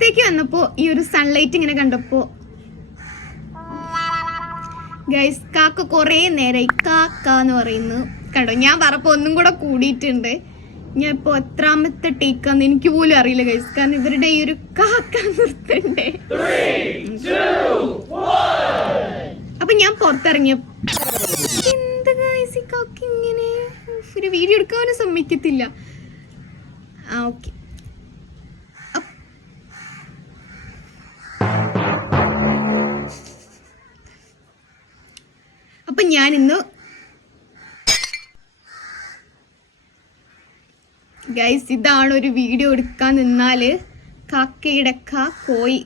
പുറത്തേക്ക് വന്നപ്പോ ഈ ഒരു സൺലൈറ്റ് ഇങ്ങനെ കണ്ടപ്പോ ഗൈസ് കാക്ക കൊറേ നേരമായി കാക്ക എന്ന് പറയുന്നു കണ്ടോ. ഞാൻ പറഞ്ഞപ്പോ ഒന്നും കൂടെ കൂടിയിട്ടുണ്ട്. ഞാൻ ഇപ്പൊ എത്രാമത്തെ ടേക്കാന്ന് എനിക്ക് പോലും അറിയില്ല ഗൈസ്, കാരണം ഇവരുടെ ഈ ഒരു കാക്ക നിർത്തണ്ടേ. അപ്പൊ ഞാൻ പുറത്തിറങ്ങിയ എന്താ ഗൈസ് ഈ കാക്ക ഇങ്ങനെ ഒരു വീഡിയോ എടുക്കാനും സമ്മതിക്കത്തില്ല. ഓക്കെ അപ്പൊ ഞാൻ ഇന്ന് ഗൈസ് ഇതാണ് ഒരു വീഡിയോ എടുക്കാൻ നിന്നാല് കാക്കയുടെ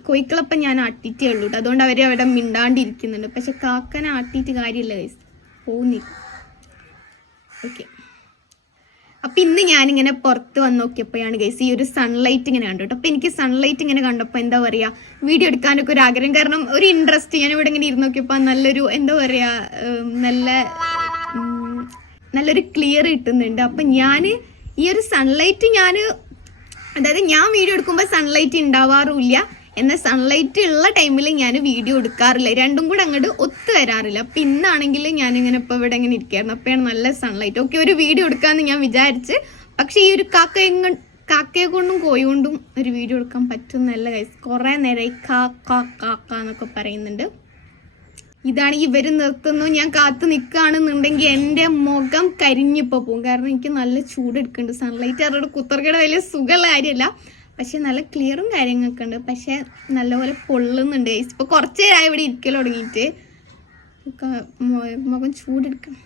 കോയിക്കളപ്പം ഞാൻ ആട്ടിയിട്ടേ ഉള്ളൂ. അതുകൊണ്ട് അവര് അവിടെ മിണ്ടാണ്ടിരിക്കുന്നുണ്ട്. പക്ഷെ കാക്കനെ ആട്ടിയിട്ട് കാര്യമില്ല ഗൈസ്, പോകുന്നില്ല. ഓക്കെ അപ്പൊ ഇന്ന് ഞാനിങ്ങനെ പുറത്ത് വന്ന് നോക്കിയപ്പോഴാണ് ഗൈസ് ഈ ഒരു സൺലൈറ്റ് ഇങ്ങനെ കണ്ടു. അപ്പൊ എനിക്ക് സൺലൈറ്റ് ഇങ്ങനെ കണ്ടപ്പോ എന്താ പറയാ വീഡിയോ എടുക്കാനൊക്കെ ഒരു ആഗ്രഹം, കാരണം ഒരു ഇൻട്രസ്റ്റ്. ഞാൻ ഇവിടെ ഇങ്ങനെ ഇരുന്ന് നോക്കിയപ്പോ നല്ലൊരു എന്താ പറയാ നല്ലൊരു ക്ലിയർ കിട്ടുന്നുണ്ട്. അപ്പൊ ഞാൻ ഈ ഒരു സൺലൈറ്റ് അതായത് ഞാൻ വീഡിയോ എടുക്കുമ്പോൾ സൺലൈറ്റ് ഉണ്ടാവാറില്ല, എന്നാൽ സൺലൈറ്റ് ഉള്ള ടൈമിൽ ഞാൻ വീഡിയോ എടുക്കാറില്ല. രണ്ടും കൂടെ അങ്ങോട്ട് ഒത്തു വരാറില്ല. അപ്പം ഇന്നാണെങ്കിൽ ഞാനിങ്ങനെ ഇപ്പോൾ ഇവിടെ ഇങ്ങനെ ഇരിക്കുകയായിരുന്നു. അപ്പോഴാണ് നല്ല സൺലൈറ്റ്. ഓക്കെ ഒരു വീഡിയോ എടുക്കാമെന്ന് ഞാൻ വിചാരിച്ച്, പക്ഷേ ഈ ഒരു കാക്കയെ കൊണ്ടും കോഴി കൊണ്ടും ഒരു വീഡിയോ എടുക്കാൻ പറ്റുന്നല്ല ഗൈസ്. കുറേ നേരമായി കാക്ക എന്നൊക്കെ പറയുന്നുണ്ട്. ഇതാണ് ഇവർ നിർത്തുന്നു, ഞാൻ കാത്തു നിൽക്കുകയാണെന്നുണ്ടെങ്കിൽ എൻ്റെ മുഖം കരിഞ്ഞിപ്പോൾ പോകും. കാരണം എനിക്ക് നല്ല ചൂടെടുക്കുന്നുണ്ട്. സൺലൈറ്റ് അവരുടെ കുത്തർക്കയുടെ വലിയ സുഖമുള്ള കാര്യമല്ല, പക്ഷെ നല്ല ക്ലിയറും കാര്യങ്ങളൊക്കെ ഉണ്ട്. പക്ഷെ നല്ലപോലെ പൊള്ളുന്നുണ്ട്. ഇപ്പോൾ കുറച്ച് നേരമായി ഇവിടെ ഇരിക്കൽ തുടങ്ങിയിട്ട് മുഖം ചൂടെടുക്കണം.